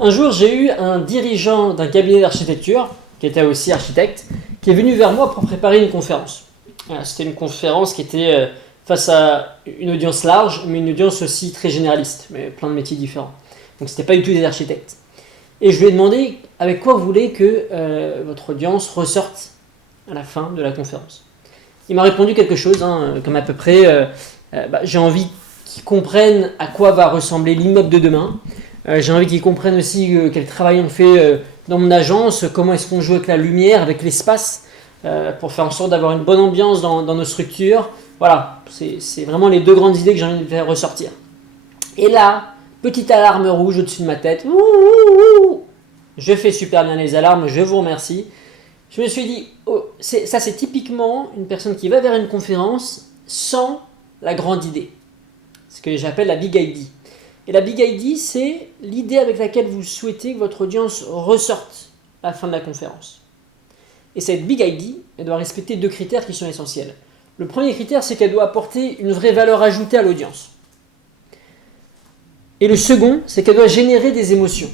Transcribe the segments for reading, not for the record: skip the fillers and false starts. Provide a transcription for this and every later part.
Un jour, j'ai eu un dirigeant d'un cabinet d'architecture, qui était aussi architecte, qui est venu vers moi pour préparer une conférence. Voilà, c'était une conférence qui était face à une audience large, mais une audience aussi très généraliste, mais plein de métiers différents. Donc c'était pas du tout des architectes. Et je lui ai demandé avec quoi vous voulez que votre audience ressorte à la fin de la conférence. Il m'a répondu quelque chose, comme à peu près, j'ai envie qu'ils comprennent à quoi va ressembler l'immeuble de demain. J'ai envie qu'ils comprennent aussi quel travail on fait dans mon agence, comment est-ce qu'on joue avec la lumière, avec l'espace, pour faire en sorte d'avoir une bonne ambiance dans nos structures. Voilà, c'est vraiment les deux grandes idées que j'ai envie de faire ressortir. Et là, petite alarme rouge au-dessus de ma tête. Je fais super bien les alarmes, je vous remercie. Je me suis dit, ça c'est typiquement une personne qui va vers une conférence sans la grande idée. Ce que j'appelle la Big ID. Et la Big ID, c'est l'idée avec laquelle vous souhaitez que votre audience ressorte à la fin de la conférence. Et cette Big ID, elle doit respecter deux critères qui sont essentiels. Le premier critère, c'est qu'elle doit apporter une vraie valeur ajoutée à l'audience. Et le second, c'est qu'elle doit générer des émotions.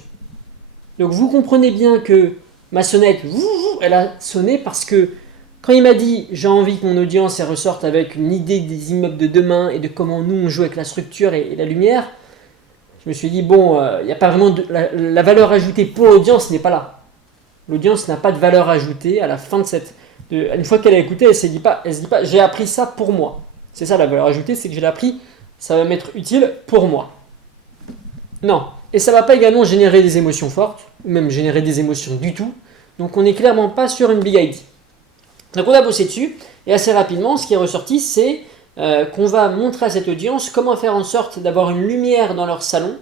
Donc vous comprenez bien que ma sonnette, elle a sonné parce que quand il m'a dit « j'ai envie que mon audience elle ressorte avec une idée des immeubles de demain et de comment nous on joue avec la structure et la lumière », je me suis dit, bon, il n'y a pas vraiment la valeur ajoutée pour l'audience n'est pas là. L'audience n'a pas de valeur ajoutée à la fin de cette... une fois qu'elle a écouté, elle ne se dit pas, j'ai appris ça pour moi. C'est ça la valeur ajoutée, c'est que je l'ai appris, ça va m'être utile pour moi. Non. Et ça ne va pas également générer des émotions fortes, ou même générer des émotions du tout. Donc on n'est clairement pas sur une Big ID. Donc on a bossé dessus, et assez rapidement, ce qui est ressorti, c'est qu'on va montrer à cette audience comment faire en sorte d'avoir une lumière dans leur salon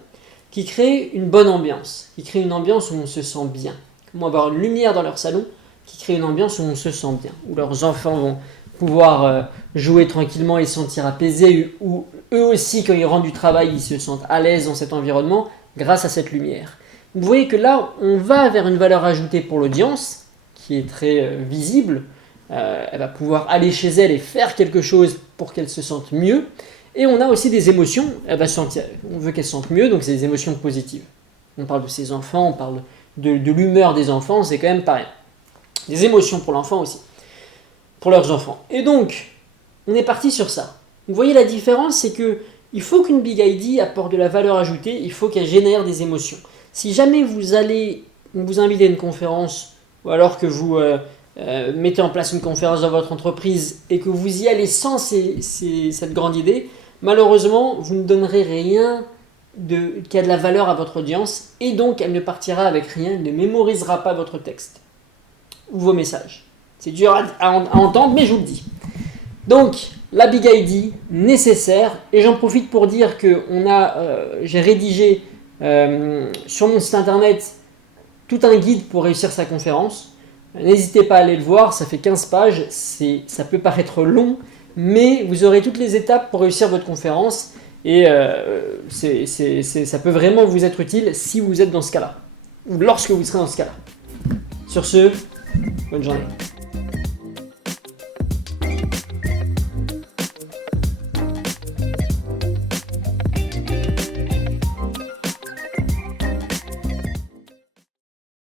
qui crée une bonne ambiance, qui crée une ambiance où on se sent bien. Comment avoir une lumière dans leur salon qui crée une ambiance où on se sent bien, où leurs enfants vont pouvoir jouer tranquillement et se sentir apaisés, où eux aussi, quand ils rentrent du travail, ils se sentent à l'aise dans cet environnement grâce à cette lumière. Vous voyez que là, on va vers une valeur ajoutée pour l'audience, qui est très visible. Elle va pouvoir aller chez elle et faire quelque chose pour qu'elle se sente mieux. Et on a aussi des émotions, on veut qu'elle se sente mieux, donc c'est des émotions positives. On parle de ses enfants, on parle de l'humeur des enfants, c'est quand même pareil. Des émotions pour l'enfant aussi, pour leurs enfants. Et donc, on est parti sur ça. Vous voyez la différence, c'est que il faut qu'une Big ID apporte de la valeur ajoutée, il faut qu'elle génère des émotions. Si jamais on vous invite à une conférence, ou alors que vous mettez en place une conférence dans votre entreprise et que vous y allez sans cette grande idée, malheureusement, vous ne donnerez rien qui a de la valeur à votre audience et donc elle ne partira avec rien, elle ne mémorisera pas votre texte ou vos messages. C'est dur à entendre, mais je vous le dis. Donc, la Big ID nécessaire, et j'en profite pour dire que j'ai rédigé sur mon site internet tout un guide pour réussir sa conférence. N'hésitez pas à aller le voir, ça fait 15 pages, ça peut paraître long, mais vous aurez toutes les étapes pour réussir votre conférence et ça peut vraiment vous être utile si vous êtes dans ce cas-là, ou lorsque vous serez dans ce cas-là. Sur ce, bonne journée.